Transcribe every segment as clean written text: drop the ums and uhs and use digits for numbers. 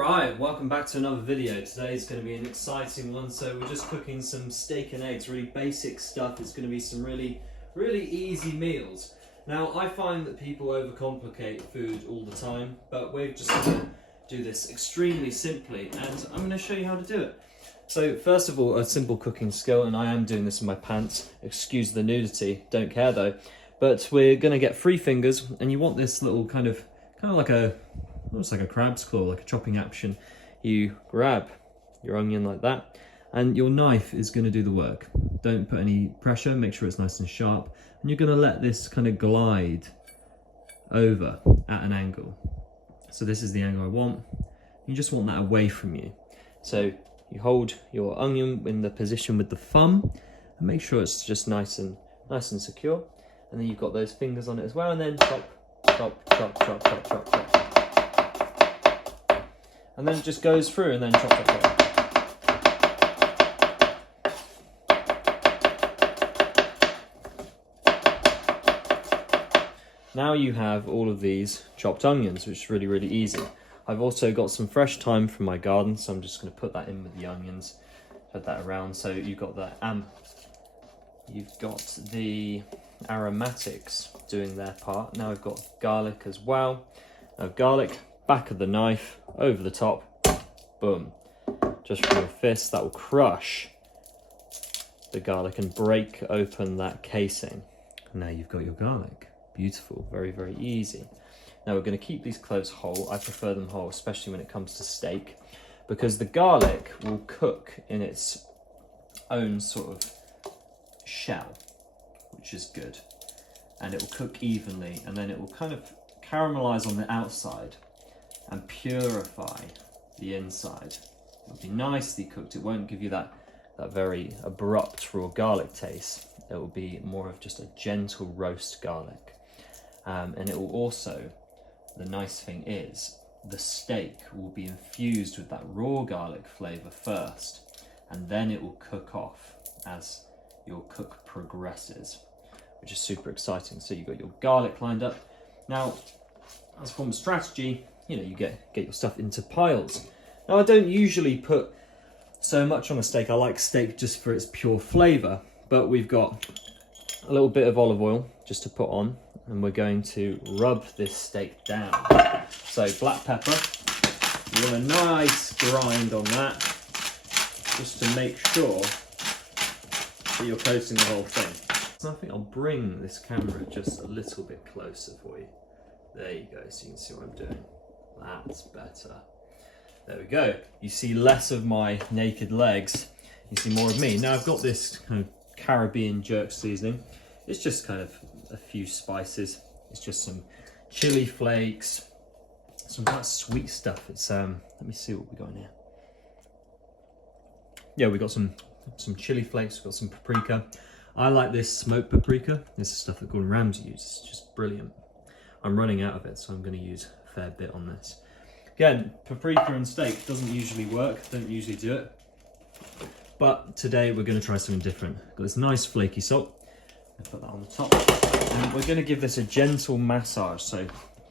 Alright, welcome back to another video. Today is going to be an exciting one. So we're just cooking some steak and eggs, really basic stuff. It's going to be some really easy meals. Now I find that people overcomplicate food all the time, but we're just going to do this extremely simply and I'm going to show you how to do it. So first of all, a simple cooking skill, and I am doing this in my pants. Excuse the nudity, don't care though. But we're going to get 3 fingers, and you want this little kind of like almost like a crab's claw, like a chopping action. You grab your onion like that, and your knife is going to do the work. Don't put any pressure, make sure it's nice and sharp, and you're going to let this kind of glide over at an angle. So this is the angle I want. You just want that away from you. So you hold your onion in the position with the thumb, and make sure it's just nice and secure. And then you've got those fingers on it as well, and then chop, chop, chop, chop, chop, chop, chop. And then it just goes through and then chop, chop, chop. Now you have all of these chopped onions, which is really easy. I've also got some fresh thyme from my garden, so I'm just going to put that in with the onions, put that around. So you've got the aromatics doing their part. Now we've got garlic as well. Now garlic, back of the knife, over the top, boom. Just from your fist, that will crush the garlic and break open that casing. Now you've got your garlic. Beautiful, very easy. Now we're going to keep these cloves whole. I prefer them whole, especially when it comes to steak, because the garlic will cook in its own sort of shell, which is good. And it will cook evenly, and then it will kind of caramelize on the outside and purify the inside. It'll be nicely cooked. It won't give you that very abrupt raw garlic taste. It will be more of just a gentle roast garlic. And it will also, the nice thing is, the steak will be infused with that raw garlic flavor first, and then it will cook off as your cook progresses, which is super exciting. So you've got your garlic lined up. Now, as a form of strategy, you get your stuff into piles. Now, I don't usually put so much on a steak. I like steak just for its pure flavour, but we've got a little bit of olive oil just to put on, and we're going to rub this steak down. So black pepper, you want a nice grind on that, just to make sure that you're coating the whole thing. So I think I'll bring this camera just a little bit closer for you. There you go, so you can see what I'm doing. That's better. There we go. You see less of my naked legs. You see more of me. Now I've got this kind of Caribbean jerk seasoning. It's just kind of a few spices. It's just some chili flakes, some quite sweet stuff. It's let me see what we got in here. Yeah, we got some chili flakes. We've got some paprika. I like this smoked paprika. This is stuff that Gordon Ramsay uses. It's just brilliant. I'm running out of it, so I'm going to use a fair bit on this. Again, paprika and steak doesn't usually work. Don't usually do it. But today we're going to try something different. Got this nice flaky salt. Put that on the top. And we're going to give this a gentle massage. So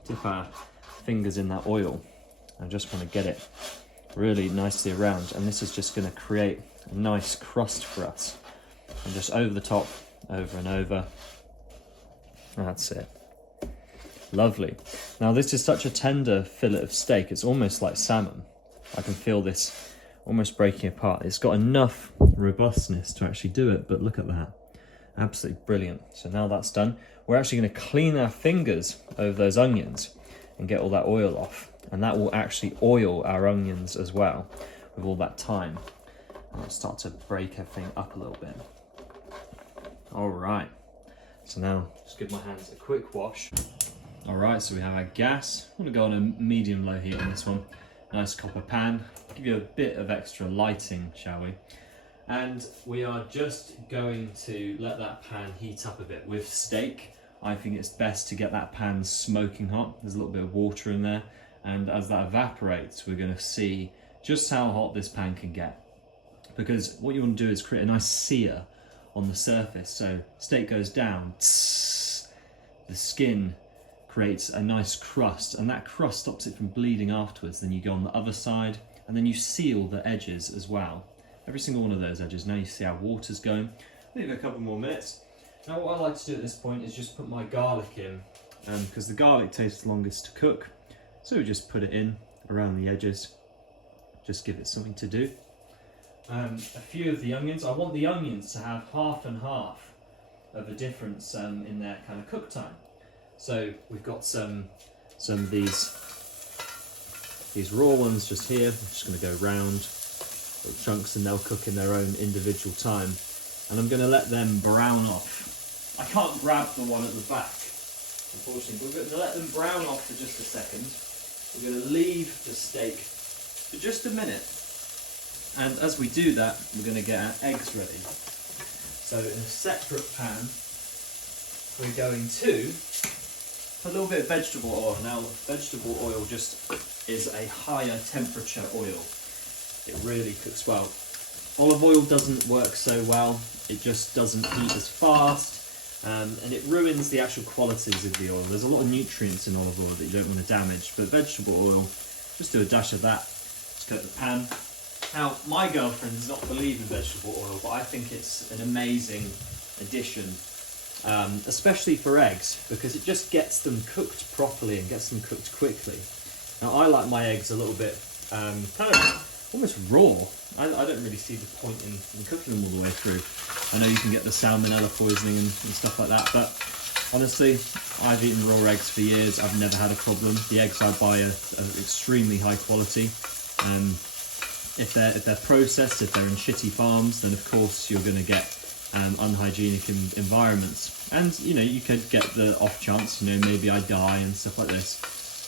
dip our fingers in that oil. I just want to get it really nicely around. And this is just going to create a nice crust for us. And just over the top, over and over. That's it. Lovely. Now this is such a tender fillet of steak. It's almost like salmon. I can feel this almost breaking apart. It's got enough robustness to actually do it, but look at that. Absolutely brilliant. So now that's done, we're actually going to clean our fingers over those onions and get all that oil off. And that will actually oil our onions as well with all that thyme. And I'll start to break everything up a little bit. All right. So now just give my hands a quick wash. All right, so we have our gas. I'm gonna go on a medium-low heat on this one. Nice copper pan. Give you a bit of extra lighting, shall we? And we are just going to let that pan heat up a bit. With steak, I think it's best to get that pan smoking hot. There's a little bit of water in there. And as that evaporates, we're gonna see just how hot this pan can get. Because what you want to do is create a nice sear on the surface. So steak goes down, the skin creates a nice crust, and that crust stops it from bleeding afterwards. Then you go on the other side, and then you seal the edges as well. Every single one of those edges. Now you see how water's going. Leave it a couple more minutes. Now what I like to do at this point is just put my garlic in, because the garlic takes the longest to cook. So we just put it in around the edges, just give it something to do. A few of the onions. I want the onions to have half and half of a difference in their kind of cook time. So we've got some of these raw ones just here. I'm just going to go round little chunks, and they'll cook in their own individual time. And I'm going to let them brown off. I can't grab the one at the back, unfortunately, but we're going to let them brown off for just a second. We're going to leave the steak for just a minute. And as we do that, we're going to get our eggs ready. So in a separate pan, we're going to put a little bit of vegetable oil. Now, vegetable oil just is a higher temperature oil. It really cooks well. Olive oil doesn't work so well. It just doesn't heat as fast, and it ruins the actual qualities of the oil. There's a lot of nutrients in olive oil that you don't want to damage, but vegetable oil, just do a dash of that, just coat the pan. Now, my girlfriend does not believe in vegetable oil, but I think it's an amazing addition, especially for eggs, because it just gets them cooked properly and gets them cooked quickly. Now, I like my eggs a little bit kind of almost raw. I don't really see the point in cooking them all the way through. I know you can get the salmonella poisoning and stuff like that, but honestly, I've eaten raw eggs for years. I've never had a problem. The eggs I buy are extremely high quality. If they're processed, if they're in shitty farms, then of course you're going to get unhygienic environments. And you know, you could get the off chance, you know, maybe I die and stuff like this.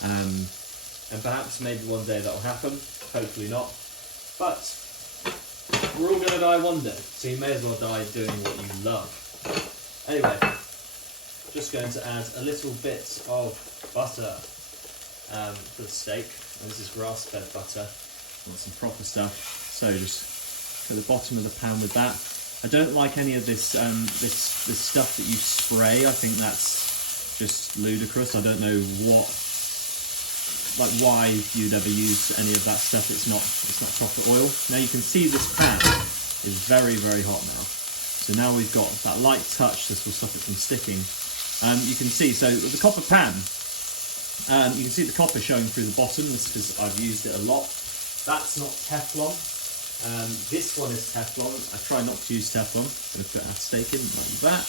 And perhaps maybe one day that'll happen. Hopefully not. But we're all going to die one day, so you may as well die doing what you love. Anyway, just going to add a little bit of butter for the steak. And this is grass-fed butter. Want some proper stuff. So just at the bottom of the pan with that. I don't like any of this this stuff that you spray. I think that's just ludicrous. I don't know why you'd ever use any of that stuff. It's not proper oil. Now you can see this pan is very, very hot now. So now we've got that light touch. This will stop it from sticking. You can see, so with the copper pan, you can see the copper showing through the bottom. That's because I've used it a lot. That's not Teflon. This one is Teflon. I try not to use Teflon. I'm going to put our steak in like that.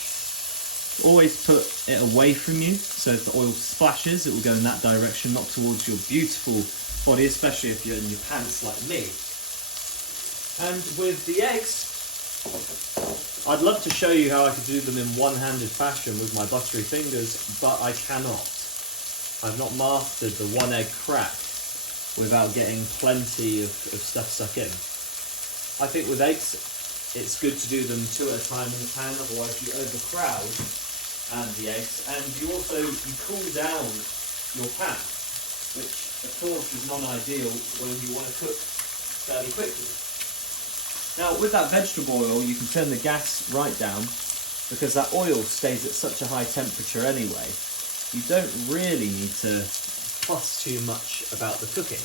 Always put it away from you, so if the oil splashes, it will go in that direction, not towards your beautiful body, especially if you're in your pants like me. And with the eggs, I'd love to show you how I could do them in one-handed fashion with my buttery fingers, but I cannot. I've not mastered the one egg crack without getting plenty of stuff stuck in. I think with eggs, it's good to do them two at a time in the pan, otherwise you overcrowd the eggs, and you cool down your pan, which of course is non-ideal when you want to cook fairly quickly. Now with that vegetable oil, you can turn the gas right down, because that oil stays at such a high temperature anyway. You don't really need to fuss too much about the cooking.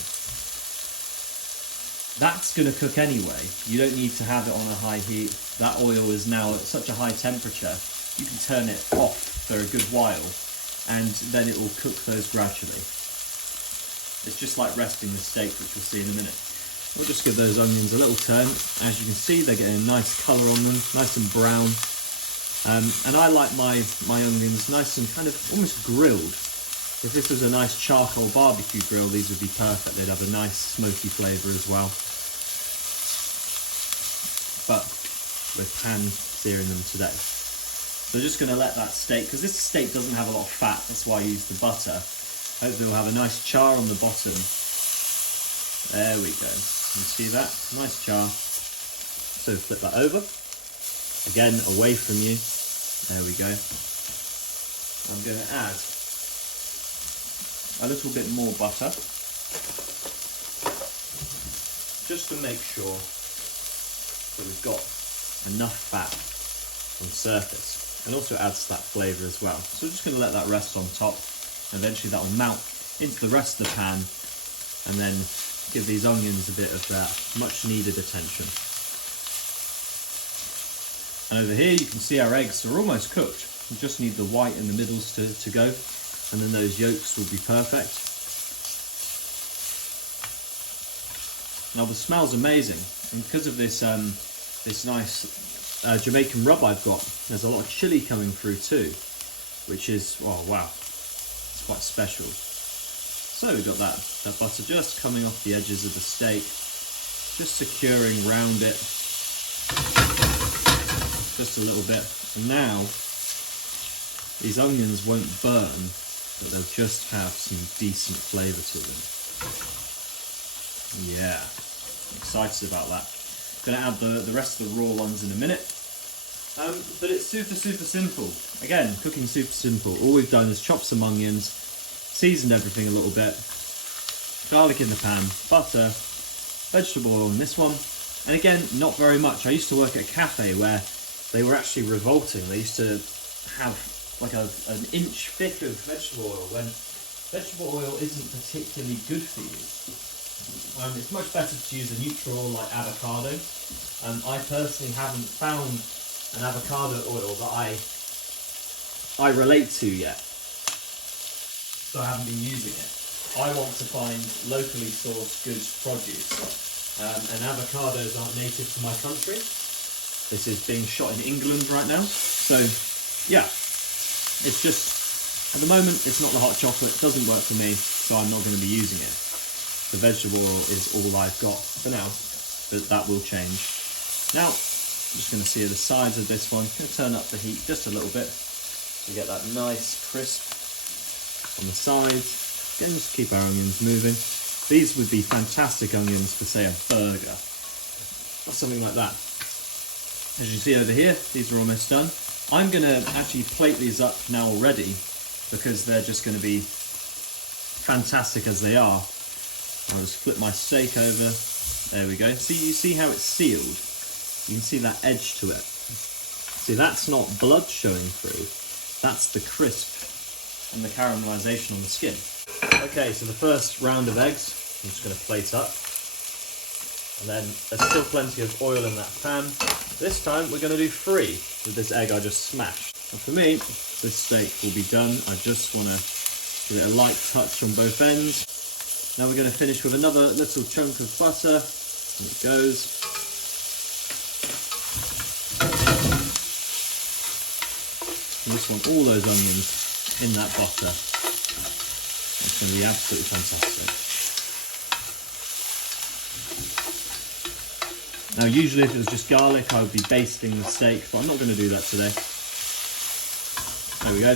That's going to cook anyway. You don't need to have it on a high heat. That oil is now at such a high temperature, you can turn it off for a good while, and then it will cook those gradually. It's just like resting the steak, which we'll see in a minute. We'll just give those onions a little turn. As you can see, they're getting a nice colour on them, nice and brown. And I like my onions nice and kind of almost grilled. If this was a nice charcoal barbecue grill, these would be perfect. They'd have a nice smoky flavour as well. But we're pan searing them today. So just going to let that steak, because this steak doesn't have a lot of fat, that's why I use the butter. Hopefully we'll have a nice char on the bottom. There we go. You see that? Nice char. So flip that over. Again, away from you. There we go. I'm going to add a little bit more butter, just to make sure that we've got enough fat on the surface, and also adds to that flavour as well. So we're just going to let that rest on top. Eventually that will melt into the rest of the pan and then give these onions a bit of that much needed attention. And over here you can see our eggs are almost cooked. We just need the white in the middles to go, and then those yolks will be perfect. Now the smell's amazing, and because of this this nice Jamaican rub I've got, there's a lot of chili coming through too, which is, oh wow, it's quite special. So we've got that butter just coming off the edges of the steak, just securing round it, just a little bit. And now, these onions won't burn, but they'll just have some decent flavour to them. Yeah, I'm excited about that. Gonna add the rest of the raw ones in a minute. But it's super simple. Again, cooking super simple. All we've done is chop some onions, seasoned everything a little bit, garlic in the pan, butter, vegetable oil in this one, and again, not very much. I used to work at a cafe where they were actually revolting. They used to have like an inch thick of vegetable oil when vegetable oil isn't particularly good for you. It's much better to use a neutral like avocado. I personally haven't found an avocado oil that I relate to yet, so I haven't been using it. I want to find locally sourced good produce, and avocados aren't native to my country. This is being shot in England right now, so yeah, it's just, at the moment it's not the hot chocolate, it doesn't work for me, so I'm not going to be using it. The vegetable oil is all I've got for now, but that will change. Now, I'm just going to sear the sides of this one. I'm going to turn up the heat just a little bit to get that nice crisp on the sides. Again, just keep our onions moving. These would be fantastic onions for, say, a burger or something like that. As you see over here, these are almost done. I'm going to actually plate these up now already because they're just going to be fantastic as they are. I'll just flip my steak over. There we go. See, you see how it's sealed? You can see that edge to it. See, that's not blood showing through. That's the crisp and the caramelization on the skin. Okay, so the first round of eggs, I'm just going to plate up. And then there's still plenty of oil in that pan. This time we're going to do 3 with this egg I just smashed. And for me, this steak will be done. I just want to give it a light touch on both ends. Now we're going to finish with another little chunk of butter. And it goes. I just want all those onions in that butter. It's going to be absolutely fantastic. Now usually if it was just garlic I would be basting the steak, but I'm not going to do that today. There we go,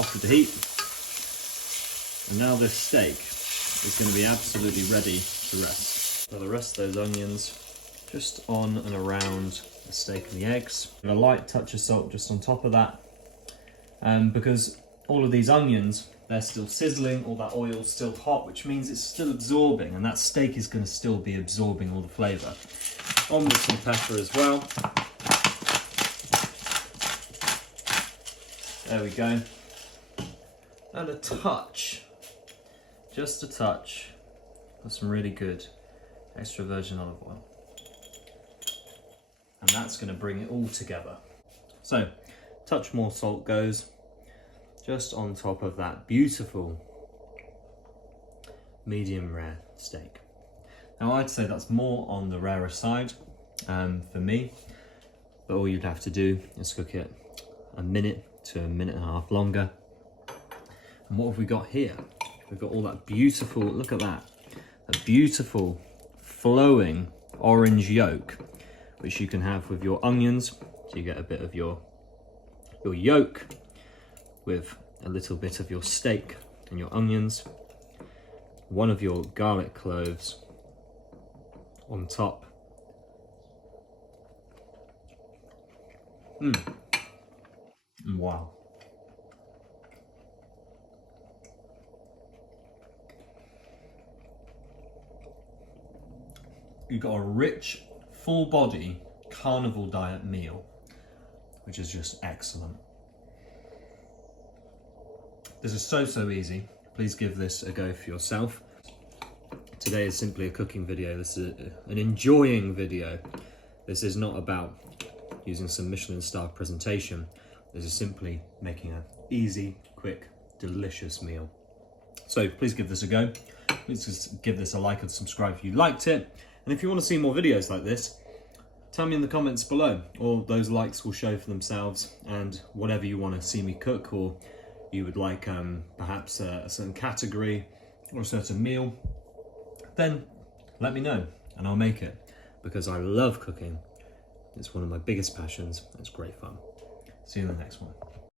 off with the heat. And now this steak is going to be absolutely ready to rest. Now the rest of those onions just on and around the steak and the eggs. And a light touch of salt just on top of that. Because all of these onions, they're still sizzling, all that oil's still hot, which means it's still absorbing, and that steak is going to still be absorbing all the flavour. On with some pepper as well. There we go. And a touch, just a touch, of some really good extra virgin olive oil. And that's going to bring it all together. So, touch more salt goes just on top of that beautiful medium rare steak. Now I'd say that's more on the rarer side for me, but all you'd have to do is cook it a minute to a minute and a half longer. And what have we got here? We've got all that beautiful, look at that, that beautiful flowing orange yolk, which you can have with your onions. So you get a bit of your yolk with a little bit of your steak and your onions, one of your garlic cloves on top. Wow. You've got a rich, full body carnival diet meal, which is just excellent. This is so easy. Please give this a go for yourself. Today is simply a cooking video. This is an enjoying video. This is not about using some Michelin-star presentation. This is simply making an easy, quick, delicious meal. So please give this a go. Please just give this a like and subscribe if you liked it. And if you want to see more videos like this, tell me in the comments below. All those likes will show for themselves, and whatever you want to see me cook, or you would like perhaps a certain category or a certain meal, then let me know and I'll make it, because I love cooking. It's one of my biggest passions. It's great fun. See you in the next one.